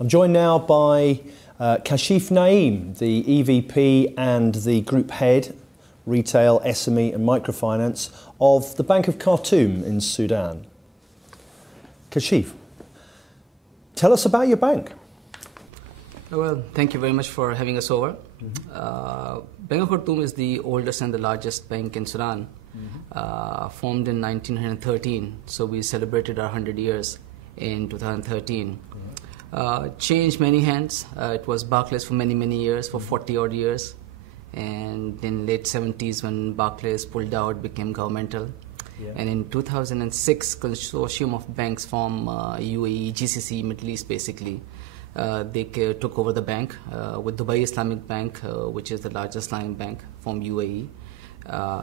I'm joined now by Kashif Naeem, the EVP and the Group Head, Retail, SME and Microfinance of the Bank of Khartoum in Sudan. Kashif, tell us about your bank. Well, thank you very much for having us over. Bank of Khartoum is the oldest and the largest bank in Sudan, formed in 1913. So we celebrated our 100 years in 2013. Changed many hands. It was Barclays for many years, for 40 odd years. And in late 70s when Barclays pulled out, became governmental. And in 2006, consortium of banks from UAE, GCC, Middle East basically, they took over the bank with Dubai Islamic Bank, which is the largest Islamic bank from UAE,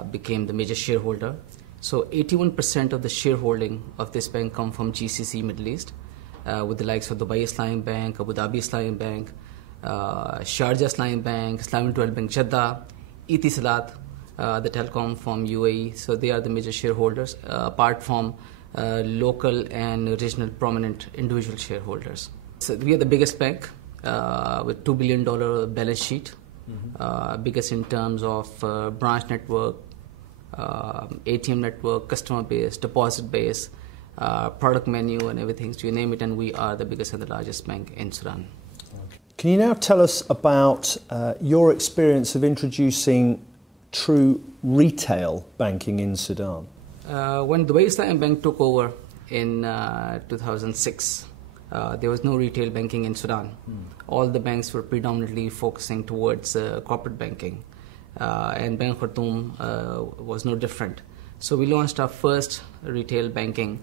became the major shareholder. So 81% of the shareholding of this bank come from GCC, Middle East, with the likes of Dubai Islamic Bank, Abu Dhabi Islamic Bank, Sharjah Islamic Bank, Islamic Development Bank Jeddah, Etisalat, the telecom from UAE. So they are the major shareholders, apart from local and regional prominent individual shareholders. So we are the biggest bank with $2 billion balance sheet, biggest in terms of branch network, ATM network, customer base, deposit base, product menu and everything, so you name it, and we are the biggest and the largest bank in Sudan. Can you now tell us about your experience of introducing true retail banking in Sudan? When Dubai Islamic Bank took over in 2006, there was no retail banking in Sudan. All the banks were predominantly focusing towards corporate banking, and Bank of Khartoum was no different. So we launched our first retail banking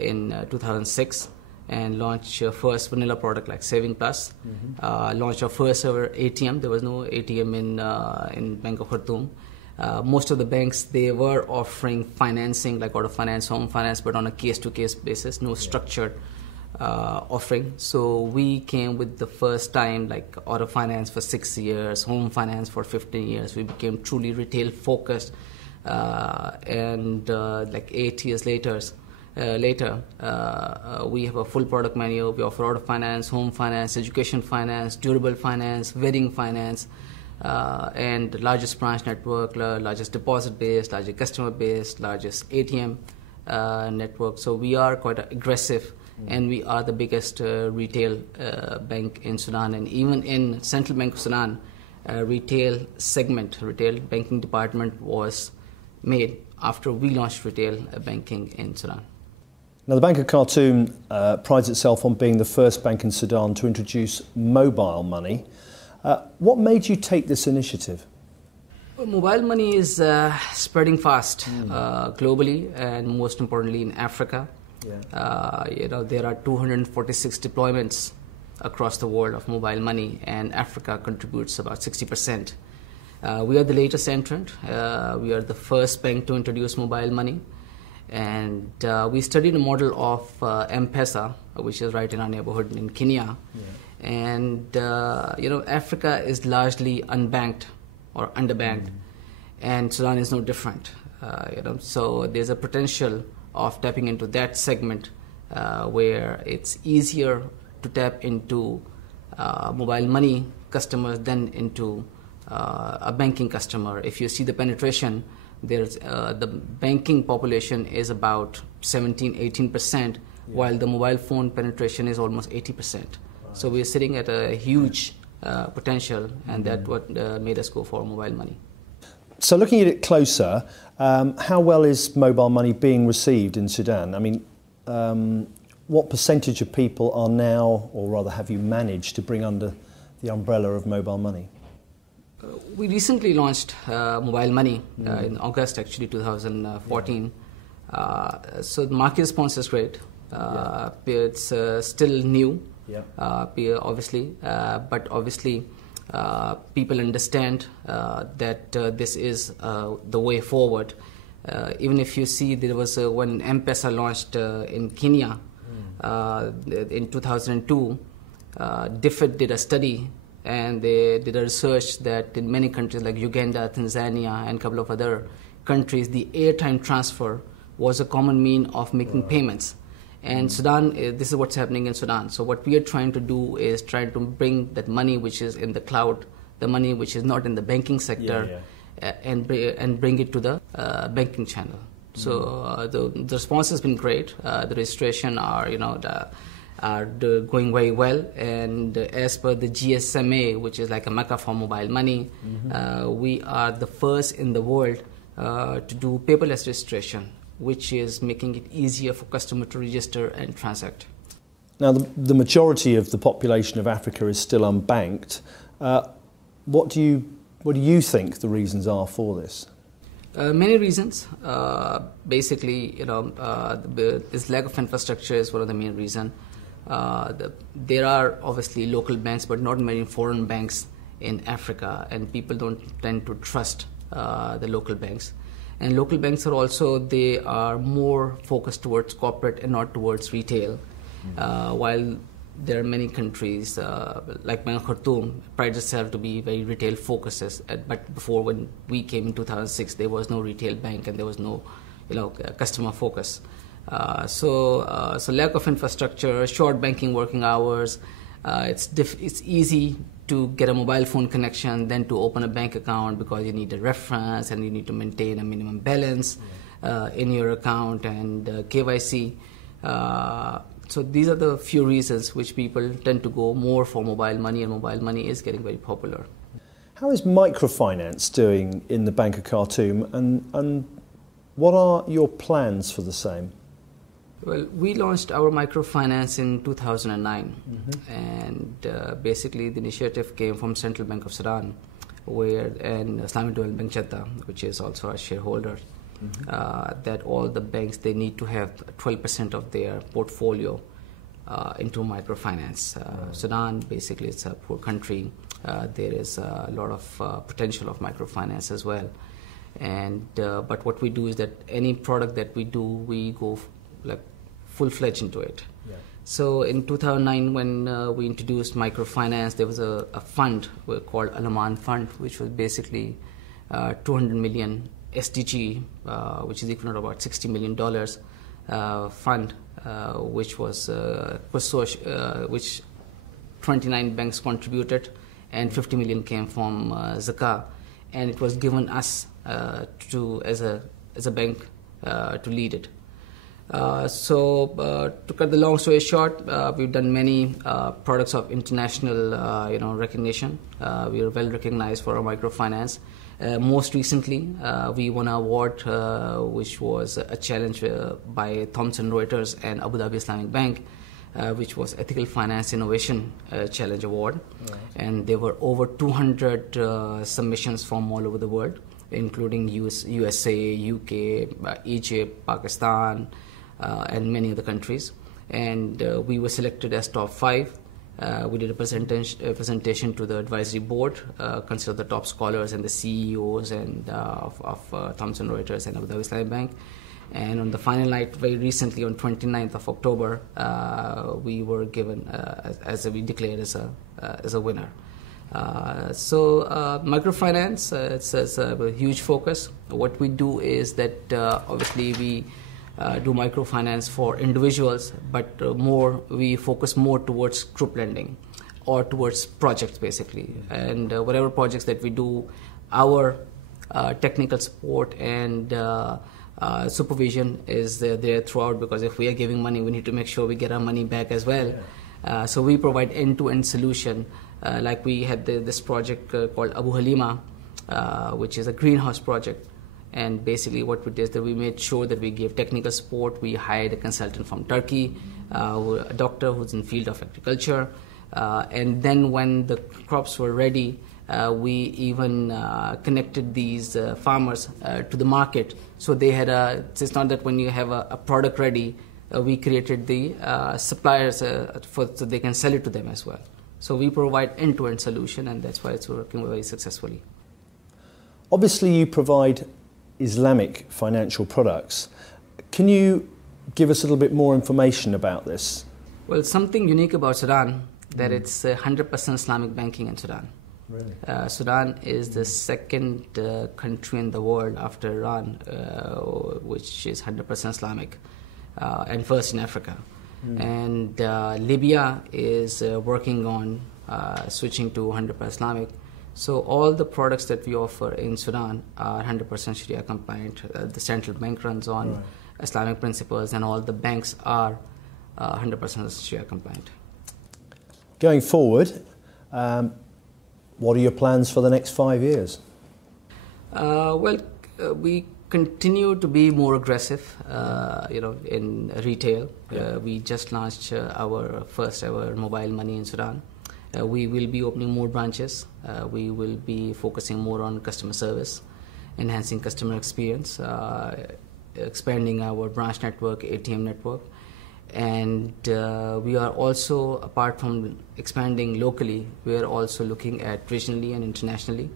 in 2006 and launched our first vanilla product like Saving Plus. Launched our first ever ATM. There was no ATM in Bank of Khartoum. Most of the banks, they were offering financing like auto finance, home finance, but on a case-to-case basis, no structured offering. So we came with the first time like auto finance for 6 years, home finance for 15 years. We became truly retail focused, and like 8 years later, we have a full product menu. We offer auto finance, home finance, education finance, durable finance, wedding finance, and the largest branch network, largest deposit base, largest customer base, largest ATM network. So we are quite aggressive, and we are the biggest retail bank in Sudan. And even in Central Bank of Sudan, retail segment, retail banking department was made after we launched retail banking in Sudan. Now, the Bank of Khartoum prides itself on being the first bank in Sudan to introduce mobile money. What made you take this initiative? Well, mobile money is spreading fast globally, and most importantly in Africa. There are 246 deployments across the world of mobile money, and Africa contributes about 60%. We are the latest entrant. We are the first bank to introduce mobile money. And we studied a model of M-Pesa, which is right in our neighborhood in Kenya. And Africa is largely unbanked or underbanked, and Sudan is no different. So there's a potential of tapping into that segment where it's easier to tap into mobile money customers than into a banking customer. If you see the penetration, there's the banking population is about 17-18%, while the mobile phone penetration is almost 80%. So we're sitting at a huge potential, and that's what made us go for mobile money. So looking at it closer, how well is mobile money being received in Sudan? I mean, what percentage of people are now, or rather have you managed to bring under the umbrella of mobile money? We recently launched mobile money in August, actually, 2014. So the market response is great. It's still new, obviously, but obviously people understand that this is the way forward. Even if you see, there was when M-Pesa launched in Kenya in 2002, DFID did a study, and they did a research that in many countries like Uganda, Tanzania, and a couple of other countries, the airtime transfer was a common mean of making payments. And Sudan, this is what's happening in Sudan. So what we are trying to do is trying to bring that money which is in the cloud, the money which is not in the banking sector, and bring it to the banking channel. So the response has been great. The registration are going very well, and as per the GSMA, which is like a Mecca for mobile money, we are the first in the world to do paperless registration, which is making it easier for customer to register and transact. Now, the majority of the population of Africa is still unbanked. What do you think the reasons are for this? Many reasons. Basically, this lack of infrastructure is one of the main reasons. There are obviously local banks, but not many foreign banks in Africa, and people don't tend to trust the local banks. And local banks are also, they are more focused towards corporate and not towards retail. While there are many countries, like Khartoum, prides itself to be very retail focused. But before, when we came in 2006, there was no retail bank and there was no, customer focus. So lack of infrastructure, short banking working hours. It's easy to get a mobile phone connection than to open a bank account, because you need a reference and you need to maintain a minimum balance in your account and KYC. So these are the few reasons which people tend to go more for mobile money, and mobile money is getting very popular. How is microfinance doing in the Bank of Khartoum, and what are your plans for the same? Well, we launched our microfinance in 2009, and basically the initiative came from Central Bank of Sudan, and Islamic Development Bank Jeddah, which is also a shareholder, that all the banks, they need to have 12% of their portfolio into microfinance. Sudan, basically, it's a poor country. There is a lot of potential of microfinance as well. And but what we do is that any product that we do, we go full-fledged into it. So in 2009, when we introduced microfinance, there was a fund called Al-Aman Fund, which was basically 200 million SDG, which is equivalent to about $60 million fund, which was which 29 banks contributed, and 50 million came from Zakah, and it was given us as a bank to lead it. So to cut the long story short, we've done many products of international recognition. We are well recognized for our microfinance. Most recently, we won an award which was a challenge by Thomson Reuters and Abu Dhabi Islamic Bank, which was Ethical Finance Innovation Challenge Award. And there were over 200 submissions from all over the world, including USA, UK, Egypt, Pakistan, and many other countries. And we were selected as top 5. We did a presentation to the advisory board, consider the top scholars and the CEOs and of Thomson Reuters and Abu Dhabi Islamic Bank. And on the final night, very recently, on 29th of October, we were given, we declared as a winner. So microfinance, it's a huge focus. What we do is that obviously we do microfinance for individuals, but we focus more towards group lending or towards projects basically. And whatever projects that we do, our technical support and supervision is there throughout, because if we are giving money, we need to make sure we get our money back as well. So we provide end-to-end solution. Like we had this project called Abu Halima, which is a greenhouse project. And basically what we did is that we made sure that we gave technical support. We hired a consultant from Turkey, a doctor who's in the field of agriculture. And then when the crops were ready, we even connected these farmers to the market. So they had it's not that when you have a product ready, we created the suppliers so they can sell it to them as well. So we provide end-to-end solution, and that's why it's working very successfully. Obviously you provide Islamic financial products. Can you give us a little bit more information about this? Well, something unique about Sudan, that it's 100% Islamic banking in Sudan. Really? Sudan is the second country in the world after Iran, which is 100% Islamic. and first in Africa. And Libya is working on switching to 100% Islamic. So all the products that we offer in Sudan are 100% Sharia compliant. The central bank runs on Islamic principles, and all the banks are 100% Sharia compliant. Going forward, what are your plans for the next 5 years? We continue to be more aggressive, in retail. We just launched our first ever mobile money in Sudan. We will be opening more branches. We will be focusing more on customer service, enhancing customer experience, expanding our branch network, ATM network. And we are also, apart from expanding locally, we are also looking at regionally and internationally.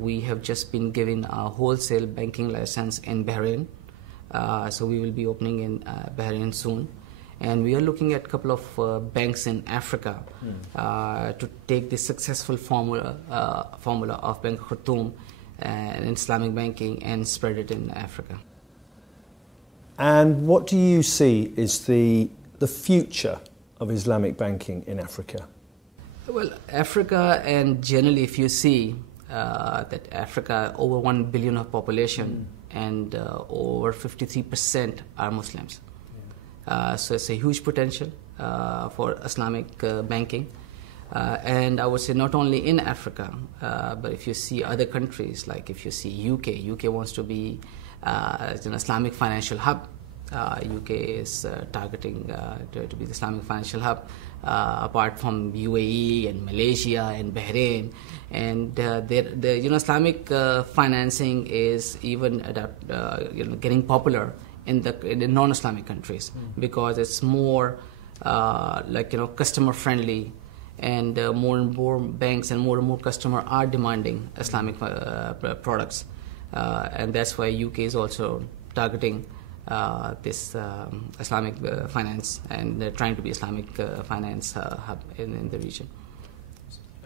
We have just been given a wholesale banking license in Bahrain. So we will be opening in Bahrain soon. And we are looking at a couple of banks in Africa to take the successful formula of Bank of Khartoum and Islamic banking and spread it in Africa. And what do you see is the future of Islamic banking in Africa? Well, Africa, and generally if you see that Africa, over 1 billion of population, and over 53% are Muslims. So it's a huge potential for Islamic banking. And I would say not only in Africa, but if you see other countries, like if you see UK wants to be an Islamic financial hub. UK is targeting to be the Islamic financial hub, apart from UAE and Malaysia and Bahrain. And Islamic financing is even getting popular in the non-Islamic countries because it's more customer friendly, and more and more banks and more customers are demanding Islamic products, and that's why UK is also targeting this Islamic finance, and they're trying to be Islamic finance hub in the region.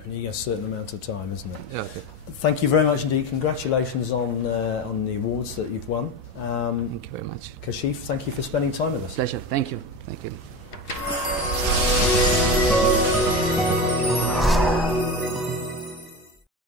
Only a certain amount of time, isn't it? Yeah, okay. Thank you very much indeed. Congratulations on the awards that you've won. Thank you very much. Kashif, thank you for spending time with us. Pleasure. Thank you. Thank you.